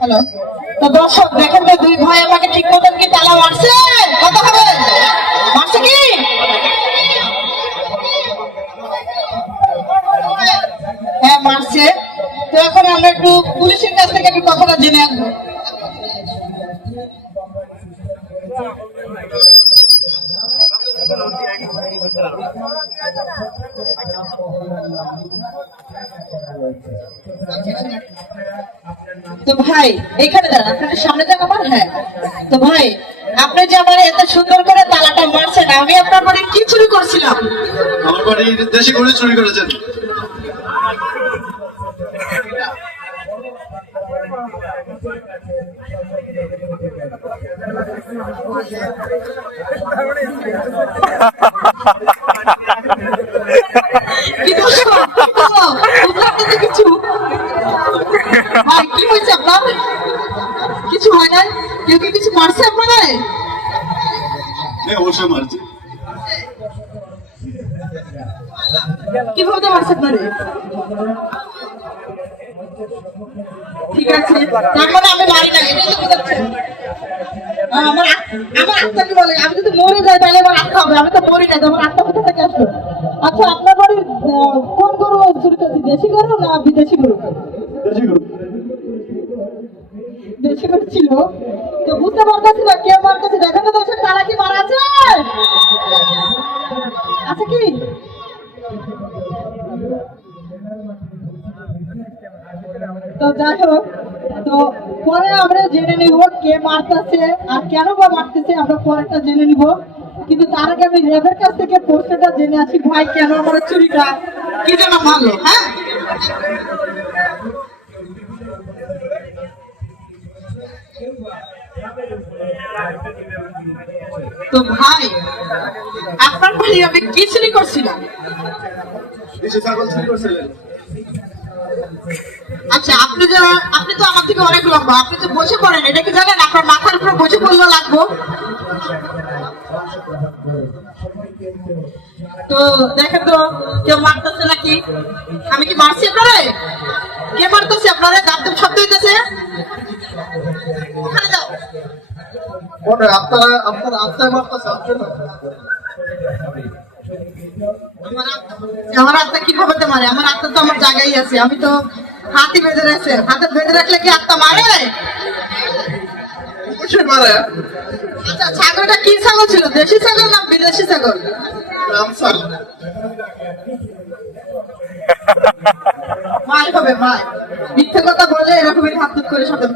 Hello তো দর্শক, দেখেন তো দুই ভাই আমাকে ঠিক মতন কি? তালা মারছে? কত হবে? মারছে কি? হ্যাঁ মারছে। তো এখন আমরা একটু পুলিশের কাছ থেকে একটু কথাটা জেনে আসব। তো ভাই এখানে দাঁড়ান আপনাদের সামনে যান আমার হ্যাঁ। তো ভাই আপনি যে আমার এত সুন্দর করে তালাটা মারছেন আমি আপনার বাড়ি কি চুরি করছিলাম? আমার বাড়ি দেশি গরু চুরি করেছেন। কি দোষ? ও, বুঝলাম না তো কিছু ভাই কি হয়েছে আপনার কিছু হয় নাই কেউ কি কিছু মারছে আপনারা হ্যাঁ অবশ্যই মারছি। কীভাবে মারছে আপনারে? ঠিক আছে তার মানে আমি মারি না এটাই তো বুঝাচ্ছেন আমার আমার আত্মা বলে? আমি যদি মরে যাই তাহলে আমার আত্মা হবে। আমি তো মরি না আমার আত্মা কোথা থেকে আসলো আচ্ছা আপনার বাড়ি কোন গরু চুরি করছি? দেশি গরু না বিদেশি গরু? দেশি গরু। দেশি গরু ছিল। তো বুঝতে পারতেছি না কে মারতেছে দেখেন তো দর্শক তারা কি মারা আছে? আছে কি? তো যাই হোক, তো পরে আমরা জেনে নিব কে মারতেছে আর কেন বা মারতেছে, আমরা পরেরটা জেনে নিব। কিন্তু তার আগে আমি র্যাবের কাছ থেকে প্রশ্নটা জেনে আসি, ভাই কেন আমার চুরিটা কি জন্য মারলো হ্যাঁ? তো ভাই আপনার বলি আমি কি চুরি করছিলাম? আচ্ছা আপনি যে আপনি তো আমার থেকে অনেক লম্বা আপনি তো বসে পড়েন এটা কি জানেন? আপনার মাথার উপরে বসে পড়লে লাগবো। তো দেখেন তো কেউ মারতেছে নাকি? আমি কি মারছি আপনারে? কে মারতেছে আপনারে? দাঁত দাঁত শব্দ হইতেছে। ওখানে যাও। আপনারা আপনার আত্মায় মারতেছে আপনি আমার আত্মা- আমার হতে মারে? আমার আত্মা তো আমার জায়গায় আছে আমি তো হাতি বেঁধে রাখছে। হাতে বেঁধে রাখলে কি আত্মা মারে? অবশ্যই মারে। আচ্ছা ছাগলটা কি ছাগল ছিল? দেশি ছাগল না বিদেশি ছাগল? মাই হবে মিথ্যে কথা বলে এরকমই হাত করে সাথে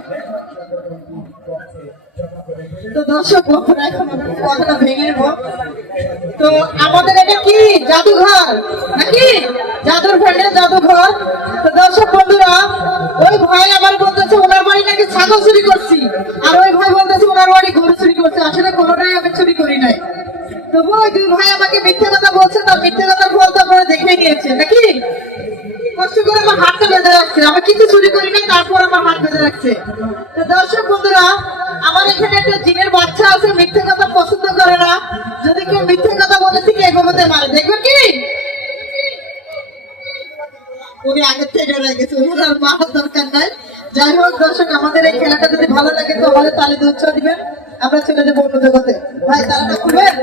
তো তো ওই ভাই বলতেছে, ওনার বাড়ি নাকি করছি। আসলে কোনোটাই আমি চুরি করি নাই। তবু ওই দুই ভাই আমাকে মিথ্যে কথা বলছে তো মিথ্যে কথা বলতে আপনারা দেখে নিয়েছে নাকি? করে আমার হাতটা বেঁধে রাখছে আমি কিছু চুরি করি নাই, তারপর রাখছে তো দর্শক বন্ধুরা, আমার এখানে একটা জিনের বাচ্চা আছে, মিথ্যে কথা পছন্দ করে না। যদি কেউ মিথ্যে কথা বলে থেকে এগোতে মারে দেখবেন কি? উনি আগের থেকে ডরে গেছে মারার দরকার নাই। যাই হোক দর্শক, আমাদের এই খেলাটা যদি ভালো লাগে, তো তালে দিবেন। আমরা যাব অন্য জগতে। ভাই তালাটা খুলবেন?